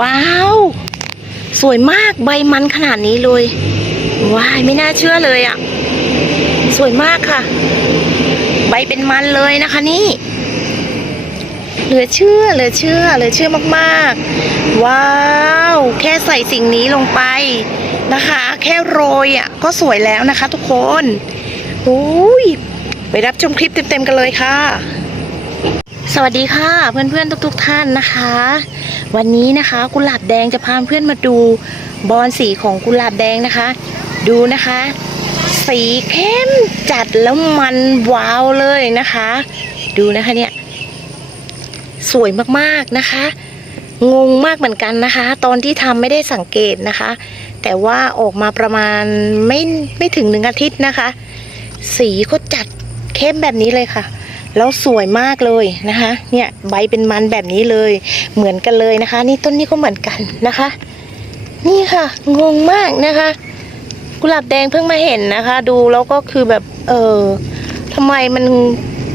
ว้าว สวยมากใบมันขนาดนี้เลย ว้ายไม่น่าเชื่อเลยอะ่ะ สวยมากค่ะ ใบเป็นมันเลยนะคะนี่ เหลือเชื่อเหลือเชื่อเหลือเชื่อมากๆ ว้าว แค่ใส่สิ่งนี้ลงไปนะคะ แค่โรยอะก็สวยแล้วนะคะ ทุกคนอุ้ยไปรับชมคลิปเต็มๆกันเลยค่ะ สวัสดีค่ะเพื่อนๆทุกๆท่านนะคะ วันนี้นะคะกุหลาบแดงจะพาเพื่อนมาดูบอลสีของกุหลาบแดงนะคะ ดูนะคะ สีเข้มจัดแล้วมันว้าวเลยนะคะ ดูนะคะเนี่ยสวยมากๆนะคะ งงมากเหมือนกันนะคะ ตอนที่ทำไม่ได้สังเกตนะคะ แต่ว่าออกมาประมาณไม่ไม่ถึงหนึ่งอาทิตย์นะคะ สีก็จัดเข้มแบบนี้เลยค่ะ แล้วสวยมากเลยนะคะ เนี่ยใบเป็นมันแบบนี้เลยเหมือนกันเลยนะคะ นี่ต้นนี้ก็เหมือนกันนะคะ นี่ค่ะ งงมากนะคะ กุหลาบแดงเพิ่งมาเห็นนะคะ ดูแล้วก็คือแบบเออทำไมมัน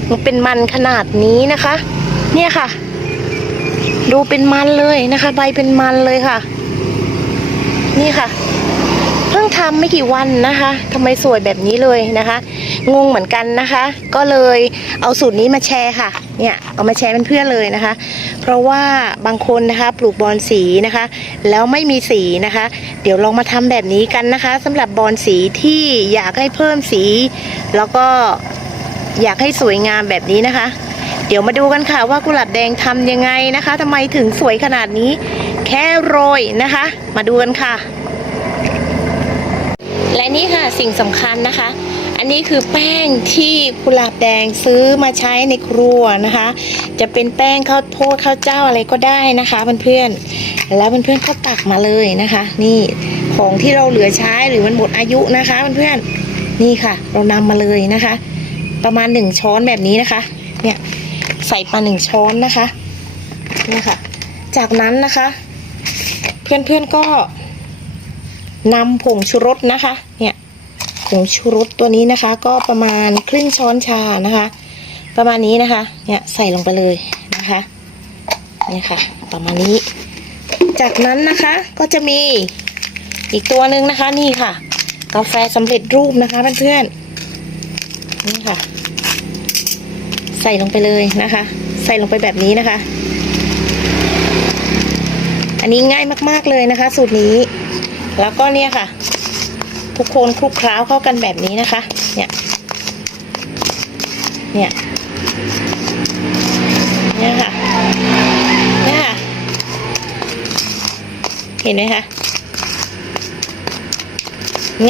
มันเป็นมันขนาดนี้นะคะ เนี่ยค่ะ ดูเป็นมันเลยนะคะ ใบเป็นมันเลยค่ะ นี่ค่ะ ทำไม่กี่วันนะคะทำไมสวยแบบนี้เลยนะคะ งงเหมือนกันนะคะ ก็เลยเอาสูตรนี้มาแชร์ค่ะ เนี่ยเอามาแชร์เพื่อนๆเลยนะคะ เพราะว่าบางคนนะคะปลูกบอลสีนะคะ แล้วไม่มีสีนะคะ เดี๋ยวลองมาทำแบบนี้กันนะคะสำหรับบอลสีที่อยากให้เพิ่มสี แล้วก็อยากให้สวยงามแบบนี้นะคะ เดี๋ยวมาดูกันค่ะว่ากุหลาบแดงทำยังไงนะคะทำไมถึงสวยขนาดนี้ แค่โรยนะคะ มาดูกันค่ะ นี่ค่ะสิ่งสำคัญนะคะ อันนี้คือแป้งที่กุหลาบแดงซื้อมาใช้ในครัวนะคะ จะเป็นแป้งข้าวโพดข้าวเจ้าอะไรก็ได้นะคะเพื่อนๆแล้วเพื่อนๆก็ตักมาเลยนะคะ นี่ของที่เราเหลือใช้หรือมันหมดอายุนะคะเพื่อนๆนี่ค่ะ เรานำมาเลยนะคะ ประมาณหนึ่งช้อนแบบนี้นะคะ เนี่ยใส่มาหนึ่งช้อนนะคะนี่ค่ะ จากนั้นนะคะ เพื่อนๆก็ นำผงชูรสนะคะ เนี่ยผงชูรสตัวนี้นะคะ ก็ประมาณครึ่งช้อนชานะคะ ประมาณนี้นะคะ เนี่ยใส่ลงไปเลยนะคะเนี่ยค่ะ ประมาณนี้ จากนั้นนะคะก็จะมีอีกตัวหนึ่งนะคะนี่ค่ะ กาแฟสำเร็จรูปนะคะเพื่อนๆนี่ค่ะ ใส่ลงไปเลยนะคะ ใส่ลงไปแบบนี้นะคะ อันนี้ง่ายมากๆเลยนะคะ สูตรนี้ แล้วก็เนี่ยค่ะ ทุกคนคลุกเคล้าเข้ากันแบบนี้นะคะ เนี่ย เนี่ย เนี่ยค่ะ เนี่ยค่ะ เห็นไหมคะ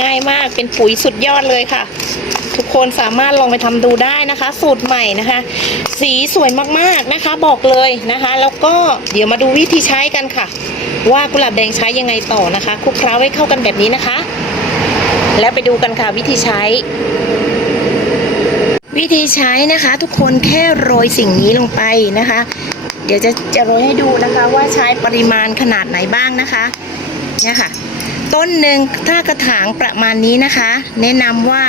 ง่ายมากเป็นปุ๋ยสุดยอดเลยค่ะทุกคนสามารถลองไปทำดูได้นะคะ สูตรใหม่นะคะ สีสวยมากๆนะคะ บอกเลยนะคะ แล้วก็เดี๋ยวมาดูวิธีใช้กันค่ะ ว่ากุหลาบแดงใช้ยังไงต่อนะคะคลุกเคล้าให้เข้ากันแบบนี้นะคะ แล้วไปดูกันค่ะวิธีใช้ วิธีใช้นะคะ ทุกคนแค่โรยสิ่งนี้ลงไปนะคะ เดี๋ยวจะจะโรยให้ดูนะคะว่าใช้ปริมาณขนาดไหนบ้างนะคะเนี่ยค่ะ ต้นหนึ่งถ้ากระถางประมาณนี้นะคะ แนะนำว่า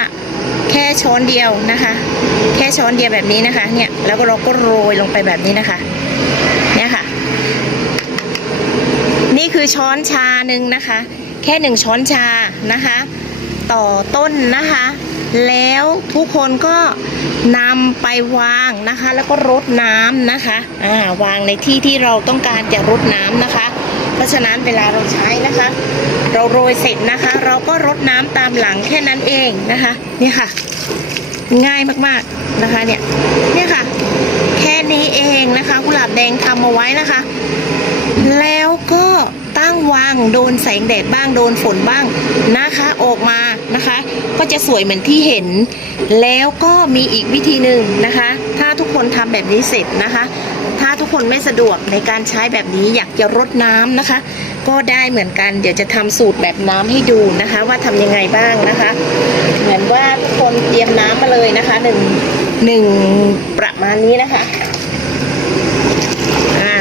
แค่ช้อนเดียวนะคะ แค่ช้อนเดียวแบบนี้นะคะเนี่ยแล้วก็เราก็โรยลงไปแบบนี้นะคะ เนี่ยค่ะ นี่คือช้อนชาหนึ่งนะคะ แค่หนึ่งช้อนชานะคะ ต่อต้นนะคะ แล้วทุกคนก็นำไปวางนะคะ แล้วก็รดน้ำนะคะอ่าวางในที่ที่เราต้องการจะรดน้ำนะคะ เพราะฉะนั้นเวลาเราใช้นะคะ เราโรยเสร็จนะคะ เราก็รดน้ำตามหลังแค่นั้นเองนะคะนี่ค่ะ ง่ายมากๆนะคะเนี่ยเนี่ยค่ะ นี้เองนะคะกุหลาบแดงทำเอาไว้นะคะ แล้วก็ตั้งวางโดนแสงแดดบ้างโดนฝนบ้างนะคะออกมานะคะ ก็จะสวยเหมือนที่เห็น แล้วก็มีอีกวิธีหนึ่งนะคะ ถ้าทุกคนทำแบบนี้เสร็จนะคะ ถ้าทุกคนไม่สะดวกในการใช้แบบนี้อยากจะรดน้ำนะคะ ก็ได้เหมือนกันเดี๋ยวจะทำสูตรแบบน้ำให้ดูนะคะ ว่าทำยังไงบ้างนะคะ เหมือนว่าทุกคนเตรียมน้ำมาเลยนะคะหนึ่งหนึ่งประมาณนี้นะคะอ่า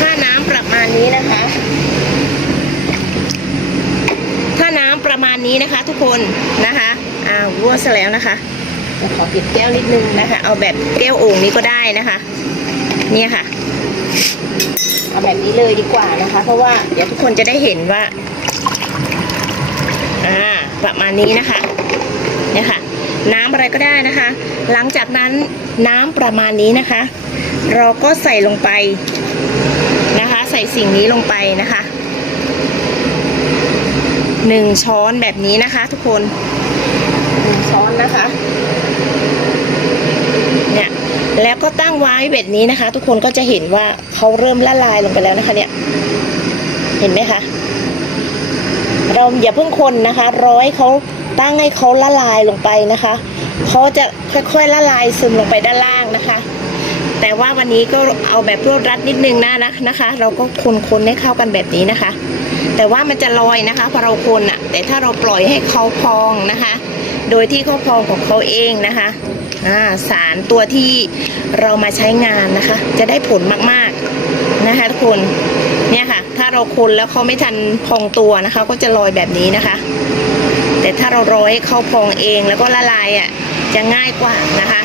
ถ้าน้ำประมาณนี้นะคะ ถ้าน้ำประมาณ นี้นะคะทุกคนนะคะอ่าวัวซะแล้วนะคะเดี๋ยวขอปิดแก้วนิดนึงนะคะ เอาแบบแก้วโอ่งนี้ก็ได้นะคะ เนี่ยค่ะ เอาแบบนี้เลยดีกว่านะคะ เพราะว่าเดี๋ยวทุกคนจะได้เห็นว่าอ่าประมาณนี้นะคะเนี่ยค่ะ น้ำอะไรก็ได้นะคะ หลังจากนั้นน้ำประมาณนี้นะคะ เราก็ใส่ลงไปนะคะ ใส่สิ่งนี้ลงไปนะคะ หนึ่งช้อนแบบนี้นะคะ ทุกคนหนึ่งช้อนนะคะเนี่ยแล้วก็ตั้งไว้แบบนี้นะคะ ทุกคนก็จะเห็นว่าเขาเริ่มละลายลงไปแล้วนะคะ เนี่ย เห็นไหมคะเราอย่าเพิ่งคนนะคะ ร้อยเขาตั้งให้เขาละลายลงไปนะคะเขาจะค่อยๆละลายซึมลงไปด้านล่างนะคะ แต่ว่าวันนี้ก็เอาแบบรวดรัดนิดนึงนะนะนะคะ เราก็คนๆให้เข้ากันแบบนี้นะคะ แต่ว่ามันจะลอยนะคะพอเราคนอะแต่ถ้าเราปล่อยให้เขาพองนะคะ โดยที่เขาพองของเขาเองนะคะอ่าสารตัวที่เรามาใช้งานนะคะ จะได้ผลมากๆนะคะทุกคนเนี่ยค่ะ ถ้าเราคนแล้วเขาไม่ทันพองตัวนะคะ ก็จะลอยแบบนี้นะคะ แต่ถ้าเราร้อยเขาพองเองแล้วก็ละลายอะจะง่ายกว่านะคะ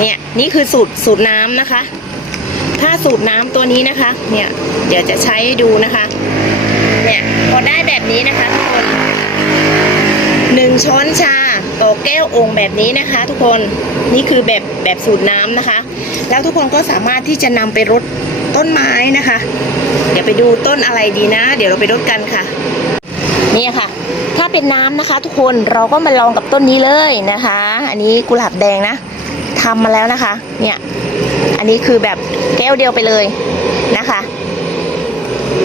เนี่ยนี่คือสูตรสูตรน้ำนะคะ ถ้าสูตรน้ำตัวนี้นะคะ เนี่ยเดี๋ยวจะใช้ดูนะคะ เนี่ยพอได้แบบนี้นะคะทุกคนหนึ่งช้อนชาต่อแก้วองค์แบบนี้นะคะ ทุกคนนี่คือแบบแบบสูตรน้ำนะคะ แล้วทุกคนก็สามารถที่จะนำไปรดต้นไม้นะคะ เดี๋ยวไปดูต้นอะไรดีนะ เดี๋ยวเราไปรดกันค่ะนี่ค่ะ ถ้าเป็นน้ำนะคะ ทุกคนเราก็มาลองกับต้นนี้เลยนะคะ อันนี้กุหลาบแดงนะ ทำมาแล้วนะคะ เนี่ย อันนี้คือแบบแก้วเดียวไปเลยนะคะ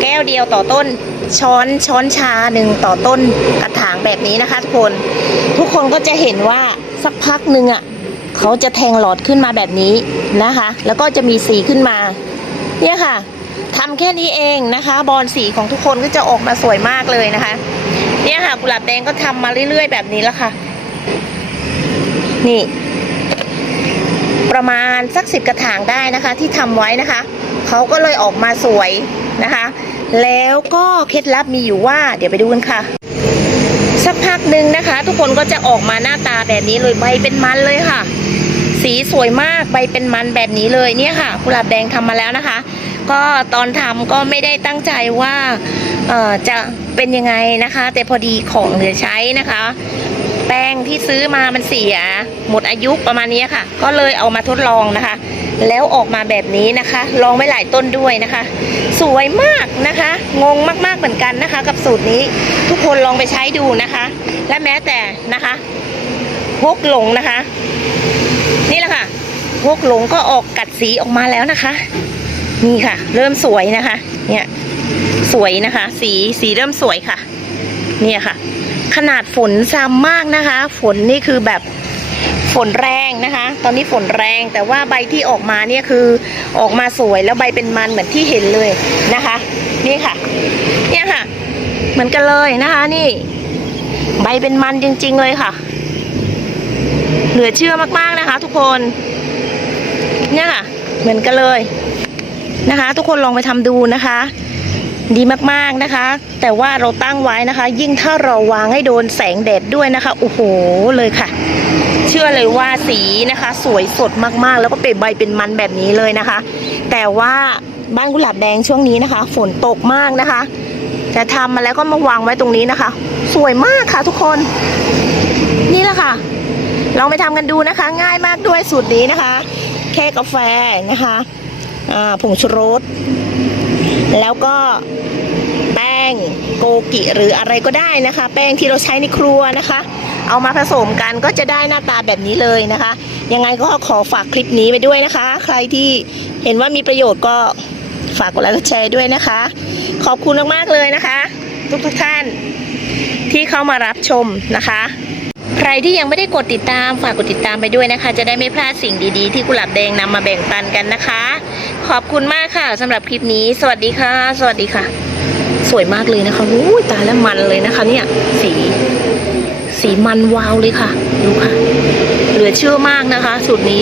แก้วเดียวต่อต้นช้อนช้อนชาหนึ่งต่อต้นกระถางแบบนี้นะคะ ทุกคนทุกคนก็จะเห็นว่าสักพักหนึ่งอะเขาจะแทงหลอดขึ้นมาแบบนี้นะคะ แล้วก็จะมีสีขึ้นมา เนี่ยค่ะทำแค่นี้เองนะคะ บอลสีของทุกคนก็จะออกมาสวยมากเลยนะคะ เนี่ยค่ะกุหลาบแดงก็ทำมาเรื่อยๆ แบบนี้แล้วค่ะ นี่ ประมาณสักสิบกระถางได้นะคะ ที่ทำไว้นะคะเขาก็เลยออกมาสวยนะคะ แล้วก็เคล็ดลับมีอยู่ว่า เดี๋ยวไปดูกันค่ะ สักพักหนึ่งนะคะ ทุกคนก็จะออกมาหน้าตาแบบนี้เลยใบเป็นมันเลยค่ะ สีสวยมากใบเป็นมันแบบนี้เลยเนี่ยค่ะกุหลาบแดงทำมาแล้วนะคะ ก็ตอนทำก็ไม่ได้ตั้งใจว่าจะเป็นยังไงนะคะ แต่พอดีของเหลือใช้นะคะ แป้งที่ซื้อมามันเสีย หมดอายุประมาณนี้ค่ะ ก็เลยเอามาทดลองนะคะ แล้วออกมาแบบนี้นะคะ ลองไว้หลายต้นด้วยนะคะ สวยมากนะคะ งงมากๆเหมือนกันนะคะ กับสูตรนี้ทุกคนลองไปใช้ดูนะคะ และแม้แต่นะคะพกหลงนะคะ นี่แหละค่ะพวกหลงก็ออกกัดสีออกมาแล้วนะคะ นี่ค่ะ เริ่มสวยนะคะ เนี่ยสวยนะคะ สีสีเริ่มสวยค่ะ เนี่ยค่ะ ขนาดฝนซ้ำมากนะคะ ฝนนี่คือแบบฝนแรงนะคะ ตอนนี้ฝนแรงแต่ว่าใบที่ออกมาเนี่ยคือออกมาสวยแล้วใบเป็นมันเหมือนที่เห็นเลยนะคะ นี่ค่ะ เนี่ยค่ะ เหมือนกันเลยนะคะนี่ ใบเป็นมันจริง ๆเลยค่ะ เหลือเชื่อมากๆนะคะ ทุกคน เนี่ยค่ะ เหมือนกันเลย นะคะ ทุกคนลองไปทำดูนะคะ ดีมากๆนะคะ แต่ว่าเราตั้งไว้นะคะ ยิ่งถ้าเราวางให้โดนแสงแดดด้วยนะคะโอ้โหเลยค่ะ เชื่อเลยว่าสีนะคะ สวยสดมากๆ แล้วก็เป็นใบเป็นมันแบบนี้เลยนะคะ แต่ว่าบ้านกุหลาบแดงช่วงนี้นะคะ ฝนตกมากนะคะจะทำมาแล้วก็มาวางไว้ตรงนี้นะคะ สวยมากค่ะทุกคน นี่แหละค่ะลองไปทำกันดูนะคะ ง่ายมากด้วยสูตรนี้นะคะ แค่กาแฟนะคะ ผงชูรส แล้วก็แป้งโกกิหรืออะไรก็ได้นะคะ แป้งที่เราใช้ในครัวนะคะ เอามาผสมกันก็จะได้หน้าตาแบบนี้เลยนะคะ ยังไงก็ขอฝากคลิปนี้ไปด้วยนะคะ ใครที่เห็นว่ามีประโยชน์ก็ฝากกดไลค์กดแชร์ด้วยนะคะ ขอบคุณมากๆเลยนะคะ ทุกทุกๆท่านที่เข้ามารับชมนะคะ ใครที่ยังไม่ได้กดติดตามฝากกดติดตามไปด้วยนะคะ จะได้ไม่พลาดสิ่งดีๆ ที่กุหลาบแดงนำมาแบ่งปันกันนะคะ ขอบคุณมากค่ะสำหรับคลิปนี้ สวัสดีค่ะ สวัสดีค่ะ สวยมากเลยนะคะอู้ยตาแล้วมันเลยนะคะ เนี่ย สี สีมันวาวเลยค่ะ ดูค่ะ เหลือเชื่อมากนะคะสูตรนี้